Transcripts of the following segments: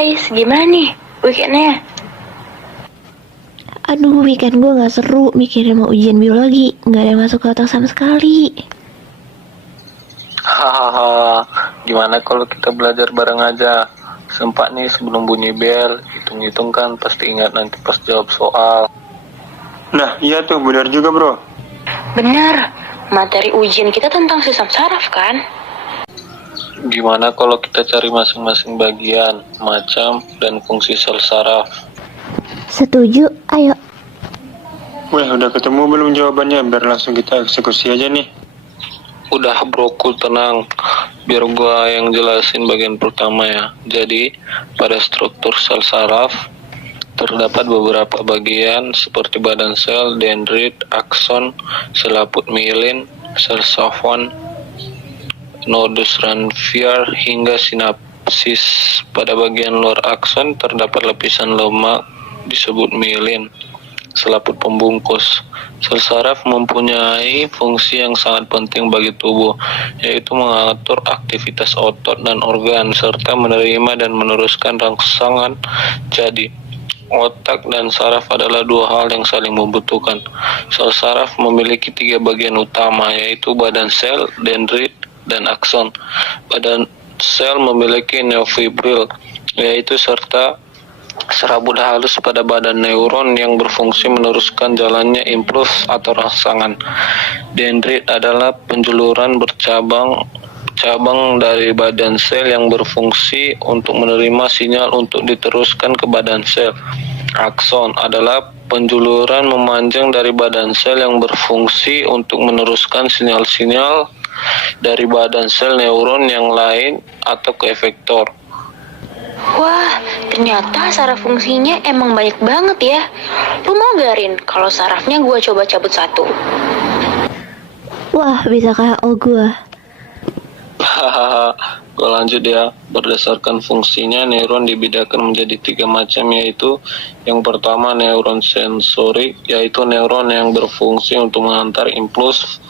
guys, gimana nih weekendnya? Aduh, weekend gue gak seru, mikirin mau ujian biologi. Gak ada yang masuk ke otak sama sekali. Hahaha, gimana kalau kita belajar bareng aja? Sempat nih sebelum bunyi bel, hitung-hitung kan pasti ingat nanti pas jawab soal. Nah, iya tuh, benar juga bro. Bener, materi ujian kita tentang sistem saraf kan? Gimana kalau kita cari masing-masing bagian, macam, dan fungsi sel saraf? Setuju, ayo. Weh, udah ketemu belum jawabannya? Biar langsung kita eksekusi aja nih. Udah bro, cool, tenang. Biar gua yang jelasin bagian pertama ya. Jadi, pada struktur sel saraf, terdapat beberapa bagian seperti badan sel, dendrit, akson, selaput mielin, sel safon, nodus Ranvier, hingga sinapsis. Pada bagian luar akson terdapat lapisan lemak disebut mielin, selaput pembungkus. Sel saraf mempunyai fungsi yang sangat penting bagi tubuh, yaitu mengatur aktivitas otot dan organ, serta menerima dan meneruskan rangsangan. Jadi, otak dan saraf adalah dua hal yang saling membutuhkan. Sel saraf memiliki tiga bagian utama, yaitu badan sel, dendrit, dan akson. Badan sel memiliki neofibril, yaitu serta serabut halus pada badan neuron yang berfungsi meneruskan jalannya impuls atau rangsangan. Dendrit adalah penjuluran bercabang dari badan sel yang berfungsi untuk menerima sinyal untuk diteruskan ke badan sel. Akson adalah penjuluran memanjang dari badan sel yang berfungsi untuk meneruskan sinyal-sinyal dari badan sel neuron yang lain atau ke efektor. Wah, ternyata saraf fungsinya emang banyak banget ya. Lu mau garin kalau sarafnya gue coba cabut satu? Wah, bisa KO gue. Hahaha, gue lanjut ya. Berdasarkan fungsinya, neuron dibedakan menjadi tiga macam, yaitu yang pertama neuron sensorik, yaitu neuron yang berfungsi untuk mengantar impuls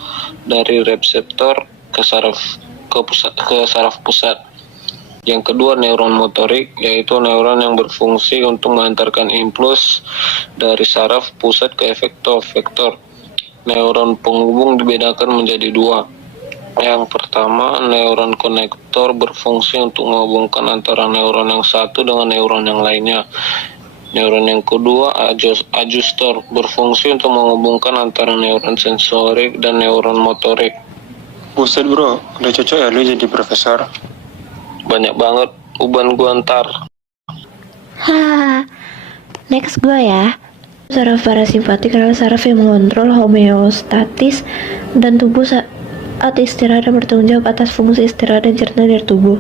dari reseptor ke saraf pusat. Yang kedua neuron motorik, yaitu neuron yang berfungsi untuk mengantarkan impuls dari saraf pusat ke efektor. Neuron penghubung dibedakan menjadi dua. Yang pertama, neuron konektor berfungsi untuk menghubungkan antara neuron yang satu dengan neuron yang lainnya. Neuron yang kedua, adjuster, berfungsi untuk menghubungkan antara neuron sensorik dan neuron motorik. Buset bro, udah cocok ya lu jadi profesor? Banyak banget uban gua ntar. Next gue ya. Saraf parasimpatik adalah saraf yang mengontrol homeostatis dan tubuh saat istirahat dan bertanggung jawab atas fungsi istirahat dan cerna dari tubuh.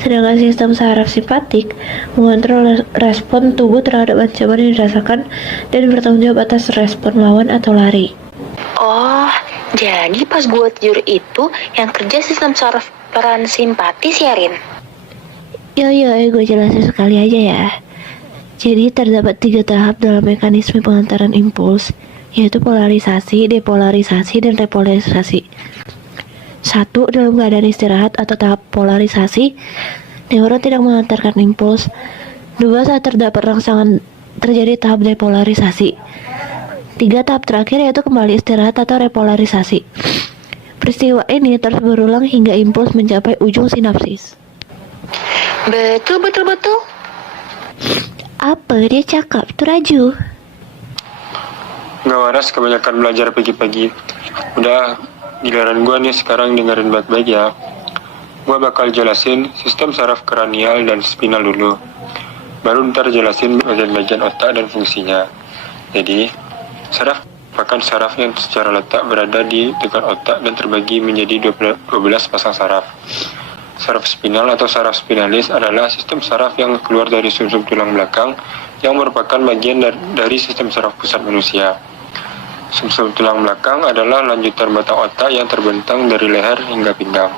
Sedangkan sistem saraf simpatik mengontrol respon tubuh terhadap ancaman yang dirasakan dan bertanggung jawab atas respon lawan atau lari. Oh, jadi pas gue tidur itu yang kerja sistem saraf parasimpatis ya, Rin? Yo, gue jelasin sekali aja ya. Jadi terdapat 3 tahap dalam mekanisme pengantaran impuls, yaitu polarisasi, depolarisasi, dan repolarisasi. 1. Dalam keadaan istirahat atau tahap polarisasi, neuron tidak mengantarkan impuls. 2. Saat terdapat rangsangan terjadi tahap depolarisasi. 3. Tahap terakhir yaitu kembali istirahat atau repolarisasi. Peristiwa ini terus berulang hingga impuls mencapai ujung sinapsis. Betul. Apa dia cakap tuh Raju? Gak waras kebanyakan belajar pagi-pagi. Udah, giliran gua nih sekarang dengerin baik-baik ya. Gua bakal jelasin sistem saraf kranial dan spinal dulu. Baru ntar jelasin bagian-bagian otak dan fungsinya. Jadi, saraf merupakan saraf yang secara letak berada di dekat otak dan terbagi menjadi 12 pasang saraf. Saraf spinal atau saraf spinalis adalah sistem saraf yang keluar dari sumsum tulang belakang yang merupakan bagian dari sistem saraf pusat manusia. Sumsum tulang belakang adalah lanjutan batang otak yang terbentang dari leher hingga pinggang.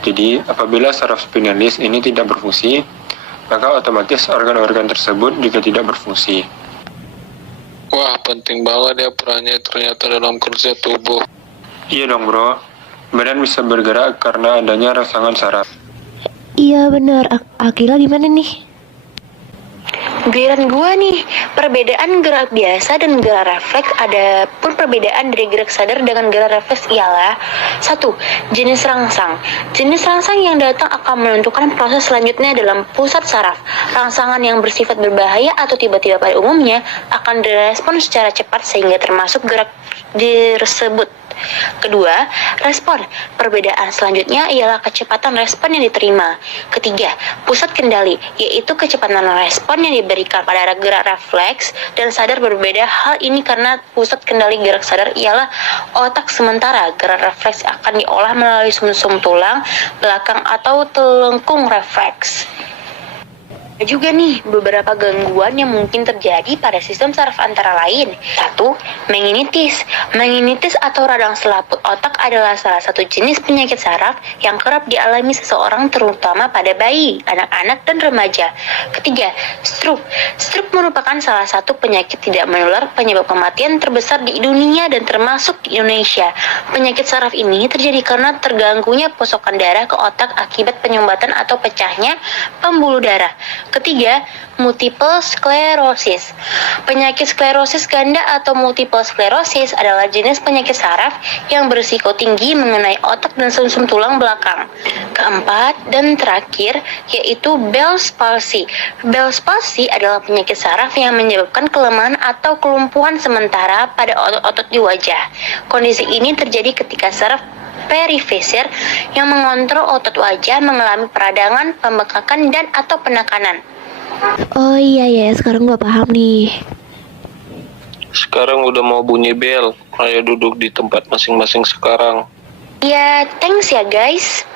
Jadi, apabila saraf spinalis ini tidak berfungsi, maka otomatis organ-organ tersebut juga tidak berfungsi. Wah, penting banget ya perannya ternyata dalam kerja tubuh. Iya dong bro, badan bisa bergerak karena adanya rangsangan saraf. Iya benar. Akila gimana nih? Giliran gua nih, perbedaan gerak biasa dan gerak refleks ada pun perbedaan dari gerak sadar dengan gerak refleks ialah 1. Jenis rangsang. Jenis rangsang yang datang akan menentukan proses selanjutnya dalam pusat saraf. Rangsangan yang bersifat berbahaya atau tiba-tiba pada umumnya akan direspon secara cepat sehingga termasuk gerak tersebut. Kedua, respon. Perbedaan selanjutnya ialah kecepatan respon yang diterima. Ketiga, pusat kendali, yaitu kecepatan respon yang diberikan pada gerak refleks dan sadar berbeda. Hal ini karena pusat kendali gerak sadar ialah otak, sementara gerak refleks akan diolah melalui sumsum tulang belakang atau telengkung refleks. Ada juga nih beberapa gangguan yang mungkin terjadi pada sistem saraf antara lain. 1. Meningitis. Meningitis atau radang selaput otak adalah salah satu jenis penyakit saraf yang kerap dialami seseorang terutama pada bayi, anak-anak, dan remaja. Ketiga, stroke. Stroke merupakan salah satu penyakit tidak menular penyebab kematian terbesar di dunia dan termasuk di Indonesia. Penyakit saraf ini terjadi karena terganggunya pasokan darah ke otak akibat penyumbatan atau pecahnya pembuluh darah. Ketiga, multiple sklerosis. Penyakit sklerosis ganda atau multiple sklerosis adalah jenis penyakit saraf yang berisiko tinggi mengenai otak dan sumsum tulang belakang. Keempat dan terakhir yaitu Bell's palsy. Bell's palsy adalah penyakit saraf yang menyebabkan kelemahan atau kelumpuhan sementara pada otot-otot di wajah. Kondisi ini terjadi ketika saraf perifiser yang mengontrol otot wajah mengalami peradangan, pembengkakan, dan atau penekanan. Oh iya ya, sekarang gue paham nih. Sekarang udah mau bunyi bel. Ayo duduk di tempat masing-masing sekarang. Ya, thanks ya guys.